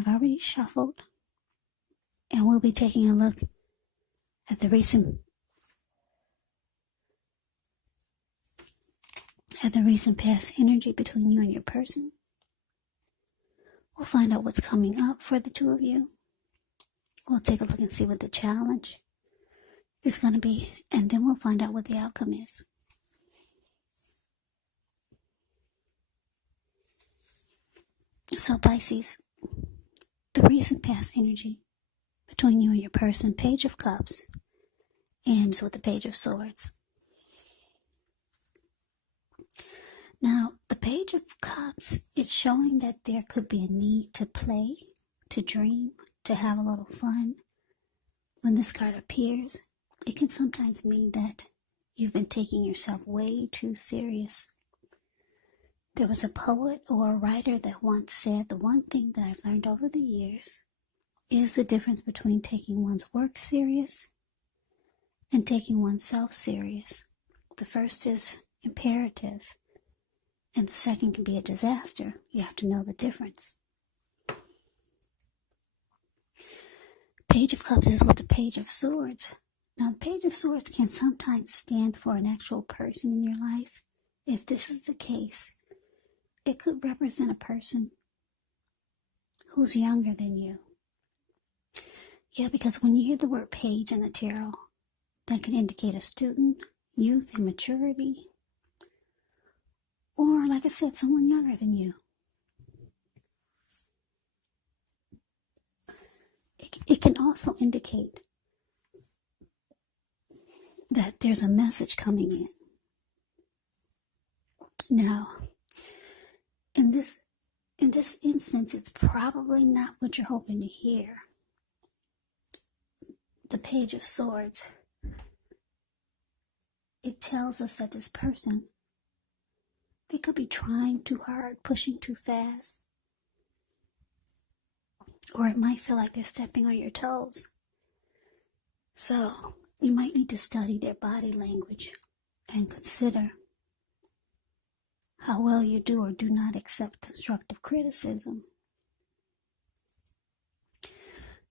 I've already shuffled, and we'll be taking a look at the recent past energy between you and your person. We'll find out what's coming up for the two of you. We'll take a look and see what the challenge is going to be, and then we'll find out what the outcome is. So Pisces, the recent past energy between you and your person, Page of Cups, ends with the Page of Swords. Now, the Page of Cups is showing that there could be a need to play, to dream, to have a little fun. When this card appears, it can sometimes mean that you've been taking yourself way too serious. There was a poet or a writer that once said, the one thing that I've learned over the years is the difference between taking one's work serious and taking oneself serious. The first is imperative, and the second can be a disaster. You have to know the difference. Page of Cups is with the Page of Swords. Now, the Page of Swords can sometimes stand for an actual person in your life. If this is the case, it could represent a person who's younger than you. Yeah, because when you hear the word page in the tarot, that can indicate a student, youth, immaturity, or, like I said, someone younger than you. It can also indicate that there's a message coming in. Now, in this instance, it's probably not what you're hoping to hear. The Page of Swords, it tells us that this person, they could be trying too hard, pushing too fast, or it might feel like they're stepping on your toes. So you might need to study their body language and consider how well you do or do not accept constructive criticism.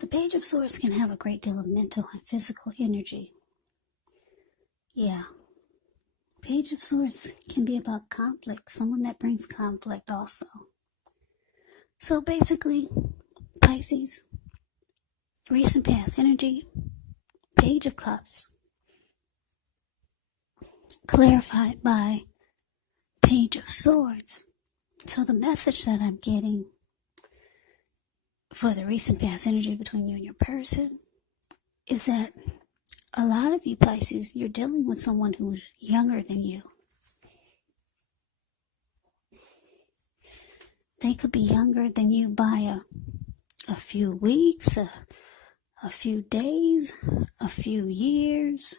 The Page of Swords can have a great deal of mental and physical energy. Yeah. Page of Swords can be about conflict, someone that brings conflict also. So basically, Pisces, recent past energy, Page of Cups, clarified by Page of Swords. So the message that I'm getting for the recent past energy between you and your person is that a lot of you Pisces, you're dealing with someone who's younger than you. They could be younger than you by a few weeks, a few days, a few years.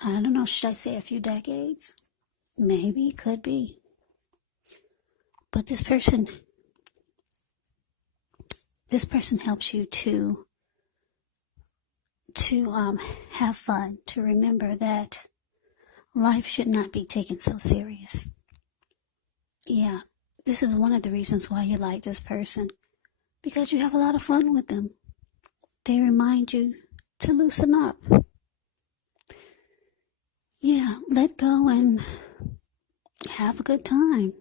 I don't know, should I say a few decades? Maybe, could be. But this person helps you to have fun, to remember that life should not be taken so serious. Yeah, this is one of the reasons why you like this person, because you have a lot of fun with them. They remind you to loosen up. Yeah, let go and have a good time.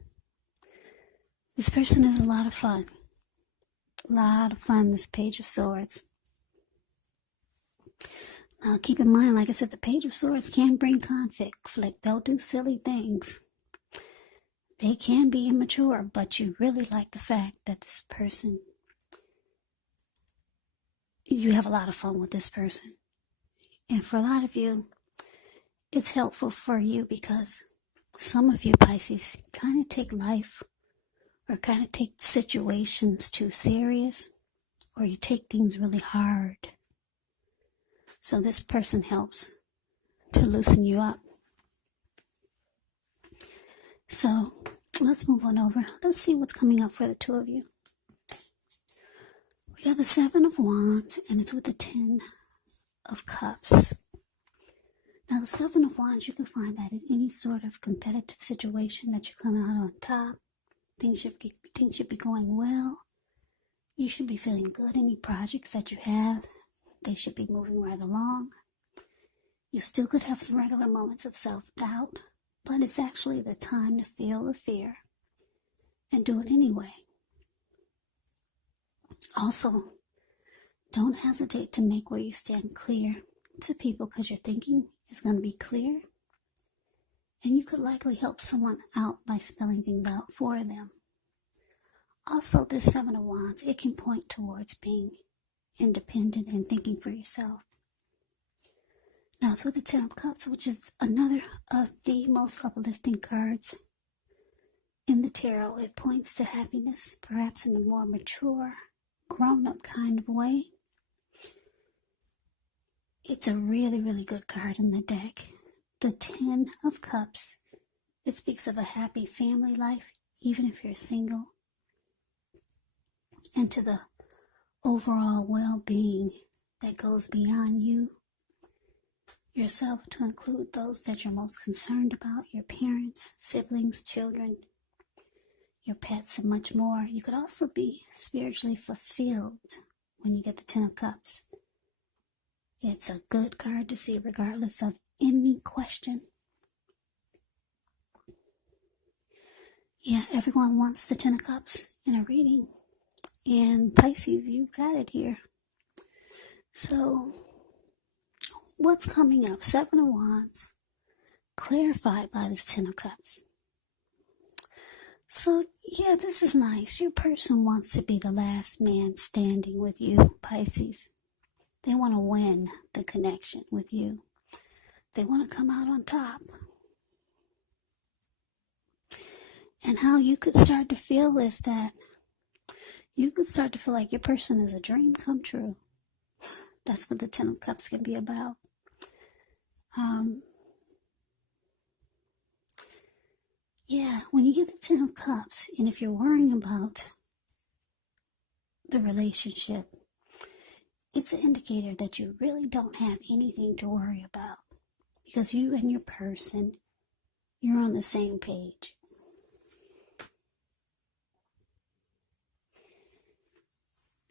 This person is a lot of fun. A lot of fun, this Page of Swords. Now, keep in mind, like I said, the Page of Swords can bring conflict. They'll do silly things. They can be immature, but you really like the fact that this person, you have a lot of fun with this person. And for a lot of you, it's helpful for you because some of you Pisces kind of take life or kind of take situations too serious, or you take things really hard. So this person helps to loosen you up. So let's move on over. Let's see what's coming up for the two of you. We got the Seven of Wands, and it's with the Ten of Cups. Now, the Seven of Wands, you can find that in any sort of competitive situation that you come out on top. Things Everything should be going well. You should be feeling good. Any projects that you have, they should be moving right along. You still could have some regular moments of self-doubt, but it's actually the time to feel the fear and do it anyway. Also, don't hesitate to make where you stand clear to people, because your thinking is going to be clear, and you could likely help someone out by spelling things out for them. Also, this Seven of Wands, it can point towards being independent and thinking for yourself. Now it's with the Ten of Cups, which is another of the most uplifting cards in the tarot. It points to happiness, perhaps in a more mature, grown-up kind of way. It's a really, really good card in the deck. The Ten of Cups, it speaks of a happy family life, even if you're single, and to the overall well-being that goes beyond you, yourself, to include those that you're most concerned about, your parents, siblings, children, your pets, and much more. You could also be spiritually fulfilled when you get the Ten of Cups. It's a good card to see regardless of any question. Yeah, everyone wants the Ten of Cups in a reading. And Pisces, you've got it here. So, what's coming up? Seven of Wands, clarified by this Ten of Cups. So, yeah, this is nice. Your person wants to be the last man standing with you, Pisces. They want to win the connection with you. They want to come out on top. And how you could start to feel is that you could start to feel like your person is a dream come true. That's what the Ten of Cups can be about. Yeah, when you get the Ten of Cups, and if you're worrying about the relationship, it's an indicator that you really don't have anything to worry about, because you and your person, you're on the same page.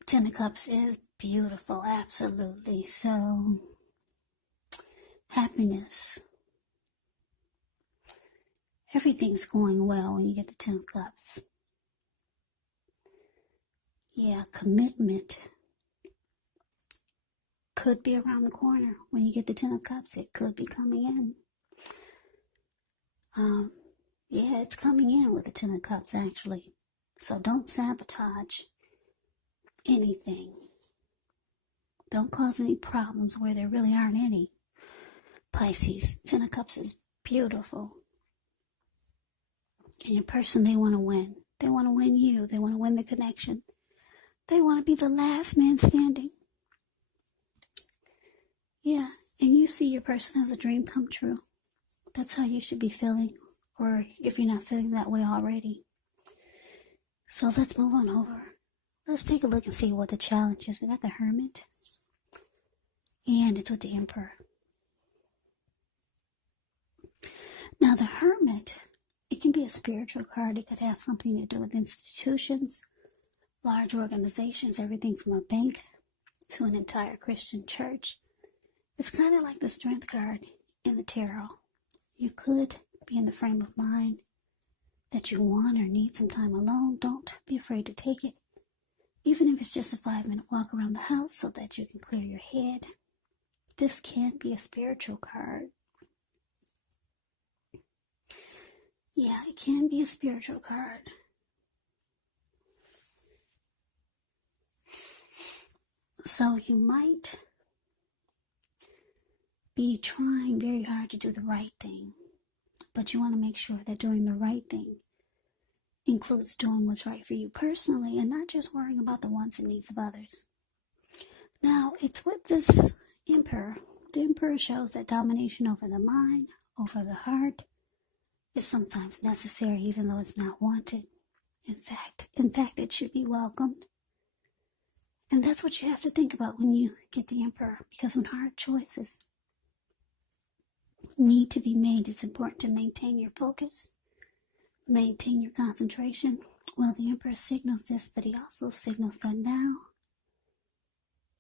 Ten of Cups is beautiful, absolutely. So, happiness. Everything's going well when you get the Ten of Cups. Yeah, commitment could be around the corner when you get the Ten of Cups. It could be coming in. Yeah, it's coming in with the Ten of Cups, actually. So don't sabotage anything. Don't cause any problems where there really aren't any. Pisces, Ten of Cups is beautiful. And your person, they want to win. They want to win you. They want to win the connection. They want to be the last man standing. Yeah, and you see your person as a dream come true. That's how you should be feeling, or if you're not feeling that way already. So let's move on over. Let's take a look and see what the challenge is. We got the Hermit, and it's with the Emperor. Now the Hermit, it can be a spiritual card. It could have something to do with institutions, large organizations, everything from a bank to an entire Christian church. It's kind of like the Strength card in the tarot. You could be in the frame of mind that you want or need some time alone. Don't be afraid to take it, even if it's just a 5-minute walk around the house so that you can clear your head. This can be a spiritual card. Yeah, it can be a spiritual card. So you might be trying very hard to do the right thing, but you want to make sure that doing the right thing includes doing what's right for you personally and not just worrying about the wants and needs of others. Now, it's with this Emperor. The Emperor shows that domination over the mind, over the heart, is sometimes necessary even though it's not wanted. In fact, it should be welcomed. And that's what you have to think about when you get the Emperor, because when hard choices need to be made, it's important to maintain your focus, maintain your concentration, Well, the Emperor signals this, but he also signals that now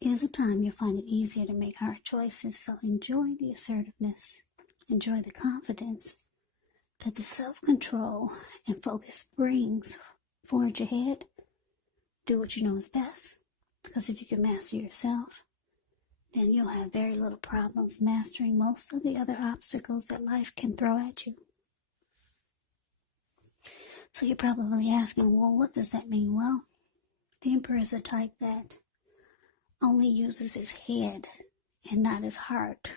is a time you'll find it easier to make hard choices. So enjoy the assertiveness, enjoy the confidence that the self-control and focus brings. Forge ahead, do what you know is best. Because if you can master yourself, then you'll have very little problems mastering most of the other obstacles that life can throw at you. So you're probably asking, well, what does that mean? Well, the Emperor is a type that only uses his head and not his heart.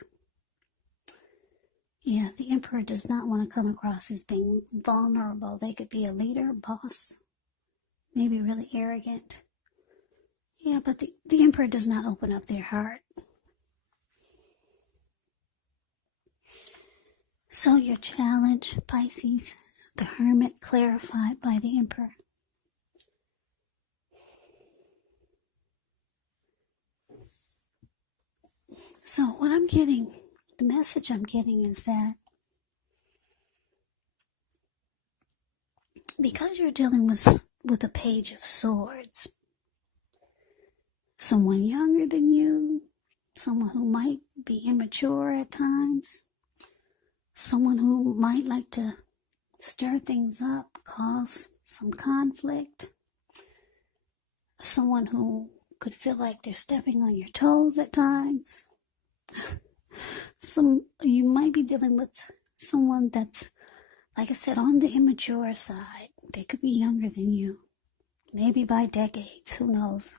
Yeah, the Emperor does not want to come across as being vulnerable. They could be a leader, boss, maybe really arrogant. Yeah, but the Emperor does not open up their heart. So your challenge, Pisces, the Hermit clarified by the Emperor. So what I'm getting, the message I'm getting is that because you're dealing with a Page of Swords, someone younger than you, someone who might be immature at times, someone who might like to stir things up, cause some conflict, someone who could feel like they're stepping on your toes at times. You might be dealing with someone that's, like I said, on the immature side. They could be younger than you, maybe by decades, who knows.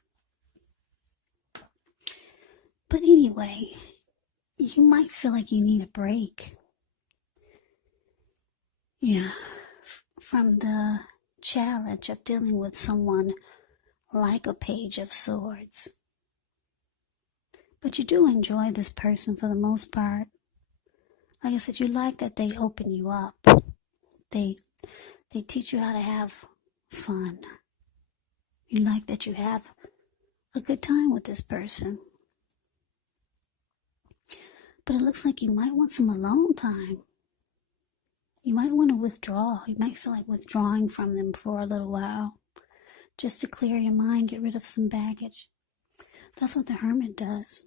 But anyway, you might feel like you need a break. Yeah, from the challenge of dealing with someone like a Page of Swords. But you do enjoy this person for the most part. Like I said, you like that they open you up. They teach you how to have fun. You like that you have a good time with this person. But it looks like you might want some alone time. You might want to withdraw. You might feel like withdrawing from them for a little while, just to clear your mind, get rid of some baggage. That's what the Hermit does.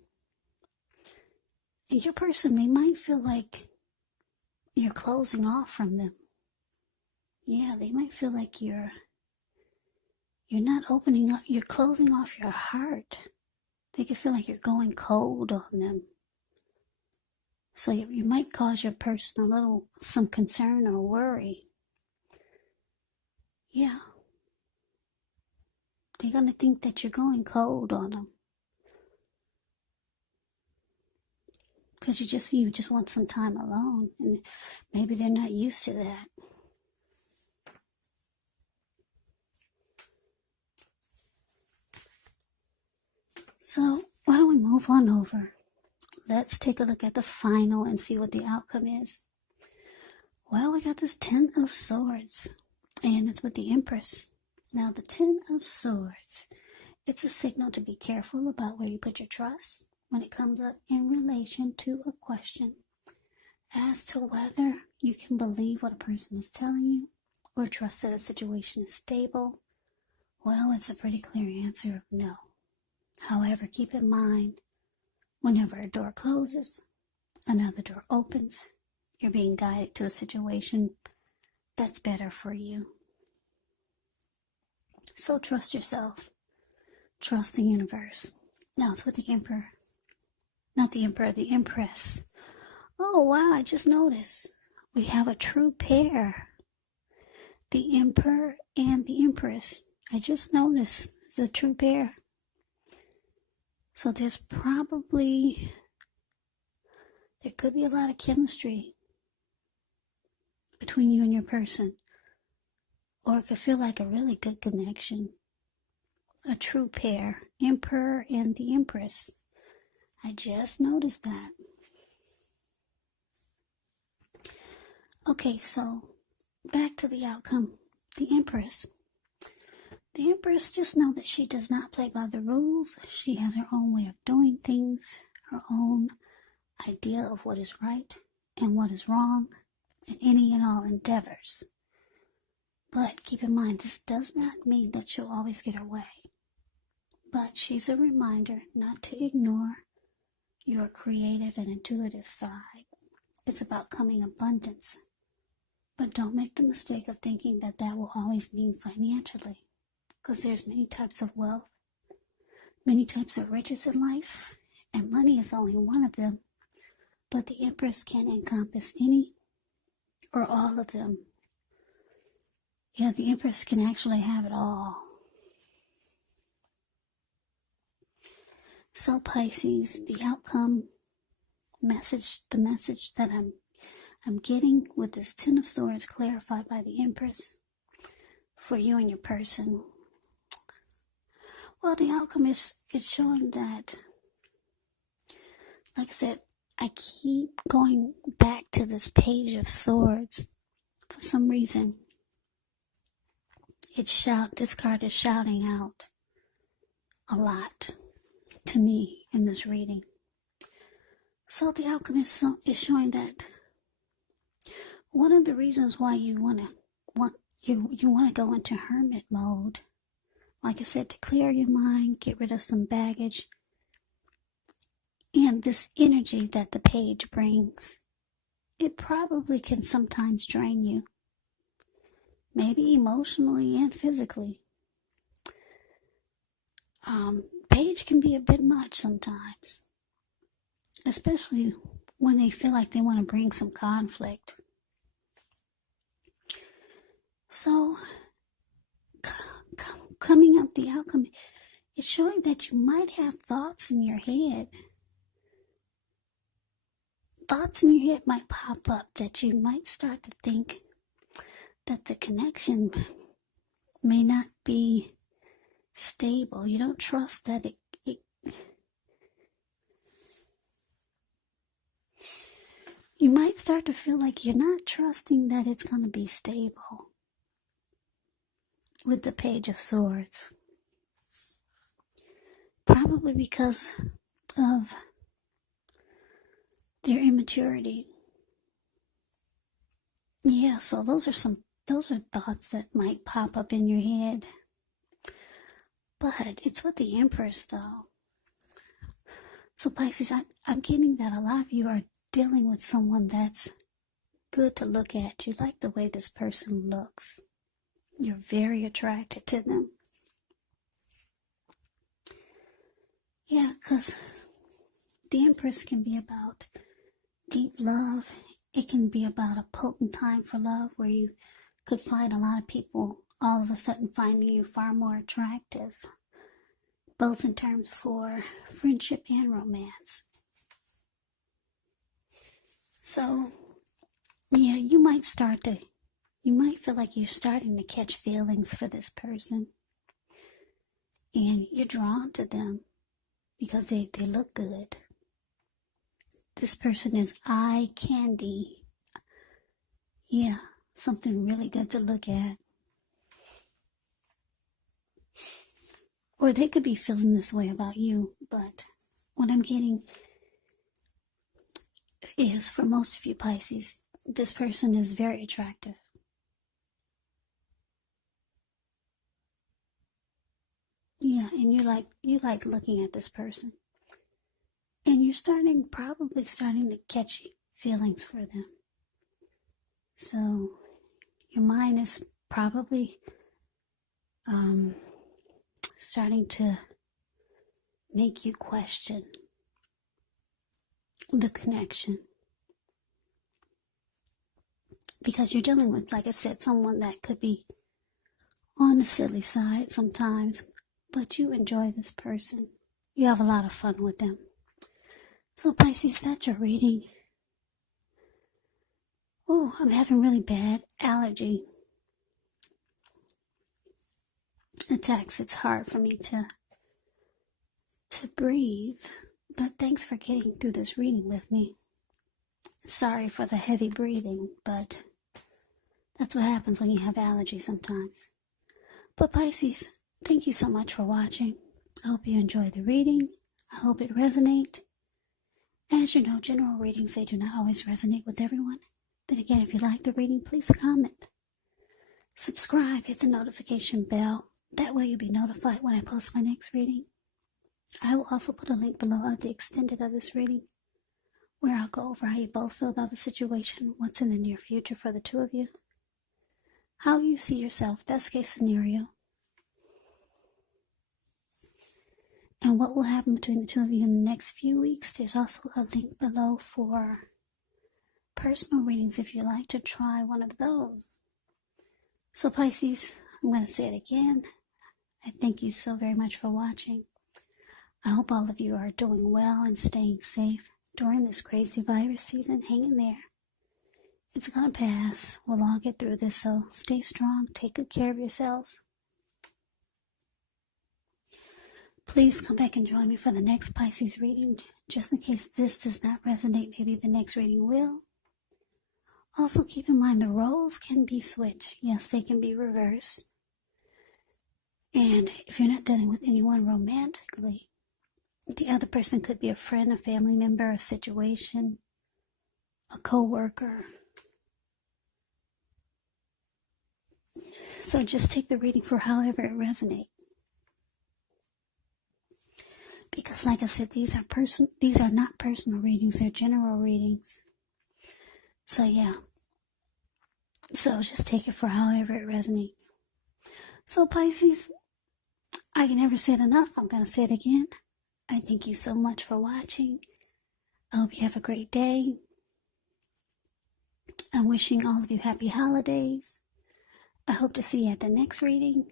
And your person, they might feel like you're closing off from them. Yeah, they might feel like you're not opening up, you're closing off your heart. They could feel like you're going cold on them. So you might cause your person some concern or worry. Yeah. They're going to think that you're going cold on them. Because you just want some time alone. And maybe they're not used to that. So why don't we move on over? Let's take a look at the final and see what the outcome is. Well, we got this 10 of Swords. And it's with the Empress. Now, the 10 of Swords, it's a signal to be careful about where you put your trust when it comes up in relation to a question as to whether you can believe what a person is telling you or trust that a situation is stable. Well, it's a pretty clear answer of no. However, keep in mind, whenever a door closes, another door opens. You're being guided to a situation that's better for you. So trust yourself. Trust the universe. Now it's with the Emperor. Not the Emperor, the Empress. Oh, wow, I just noticed. We have a true pair. The Emperor and the Empress. I just noticed it's a true pair. So there could be a lot of chemistry between you and your person. Or it could feel like a really good connection. A true pair. Emperor and the Empress. I just noticed that. Okay, so back to the outcome. The Empress. The Empress, just know that she does not play by the rules. She has her own way of doing things, her own idea of what is right and what is wrong in any and all endeavors. But keep in mind, this does not mean that she'll always get her way. But she's a reminder not to ignore your creative and intuitive side. It's about coming abundance. But don't make the mistake of thinking that that will always mean financially. Because there's many types of wealth, many types of riches in life, and money is only one of them. But the Empress can encompass any or all of them. Yeah, the Empress can actually have it all. So Pisces, the outcome message, the message that I'm getting with this Ten of Swords clarified by the Empress for you and your person. Well, the outcome is showing that, like I said, I keep going back to this Page of Swords. For some reason, this card is shouting out a lot to me in this reading. So the outcome is showing that one of the reasons why you want to go into hermit mode, like I said, to clear your mind, get rid of some baggage, and this energy that the page brings, it probably can sometimes drain you, maybe emotionally and physically. Page can be a bit much sometimes, especially when they feel like they want to bring some conflict. So, coming up, the outcome is showing that you might have thoughts in your head. Thoughts in your head might pop up that you might start to think that the connection may not be stable. You don't trust that it you might start to feel like you're not trusting that it's going to be stable with the Page of Swords. Probably because of their immaturity. Yeah, so those are thoughts that might pop up in your head. But it's with the Empress, though. So Pisces, I'm getting that a lot of you are dealing with someone that's good to look at. You like the way this person looks. You're very attracted to them. Yeah, because the Empress can be about deep love. It can be about a potent time for love where you could find a lot of people all of a sudden finding you far more attractive, both in terms for friendship and romance. So, yeah, you might feel like you're starting to catch feelings for this person. And you're drawn to them because they look good. This person is eye candy. Yeah, something really good to look at. Or they could be feeling this way about you, but what I'm getting is, for most of you Pisces, this person is very attractive. Yeah, and you like looking at this person. And you're probably starting to catch feelings for them. So your mind is probably starting to make you question the connection. Because you're dealing with, like I said, someone that could be on the silly side sometimes, but you enjoy this person. You have a lot of fun with them. So Pisces, that's your reading. Oh, I'm having really bad allergy attacks. It's hard for me to breathe, but thanks for getting through this reading with me. Sorry for the heavy breathing, but that's what happens when you have allergies sometimes. But Pisces, thank you so much for watching. I hope you enjoyed the reading. I hope it resonates. As you know, general readings, they do not always resonate with everyone. Then again, if you like the reading, please comment. Subscribe, hit the notification bell. That way you'll be notified when I post my next reading. I will also put a link below of the extended of this reading, where I'll go over how you both feel about the situation, what's in the near future for the two of you, how you see yourself, best case scenario, and what will happen between the two of you in the next few weeks. There's also a link below for personal readings if you'd like to try one of those. So Pisces, I'm going to say it again. I thank you so very much for watching. I hope all of you are doing well and staying safe during this crazy virus season. Hang in there. It's going to pass. We'll all get through this, so stay strong. Take good care of yourselves. Please come back and join me for the next Pisces reading. Just in case this does not resonate, maybe the next reading will. Also keep in mind the roles can be switched. Yes, they can be reversed. And if you're not dealing with anyone romantically, the other person could be a friend, a family member, a situation, a co-worker. So just take the reading for however it resonates. Because like I said, these are not personal readings, they're general readings. So yeah. So just take it for however it resonates. So Pisces, I can never say it enough. I'm going to say it again. I thank you so much for watching. I hope you have a great day. I'm wishing all of you happy holidays. I hope to see you at the next reading,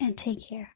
and take care.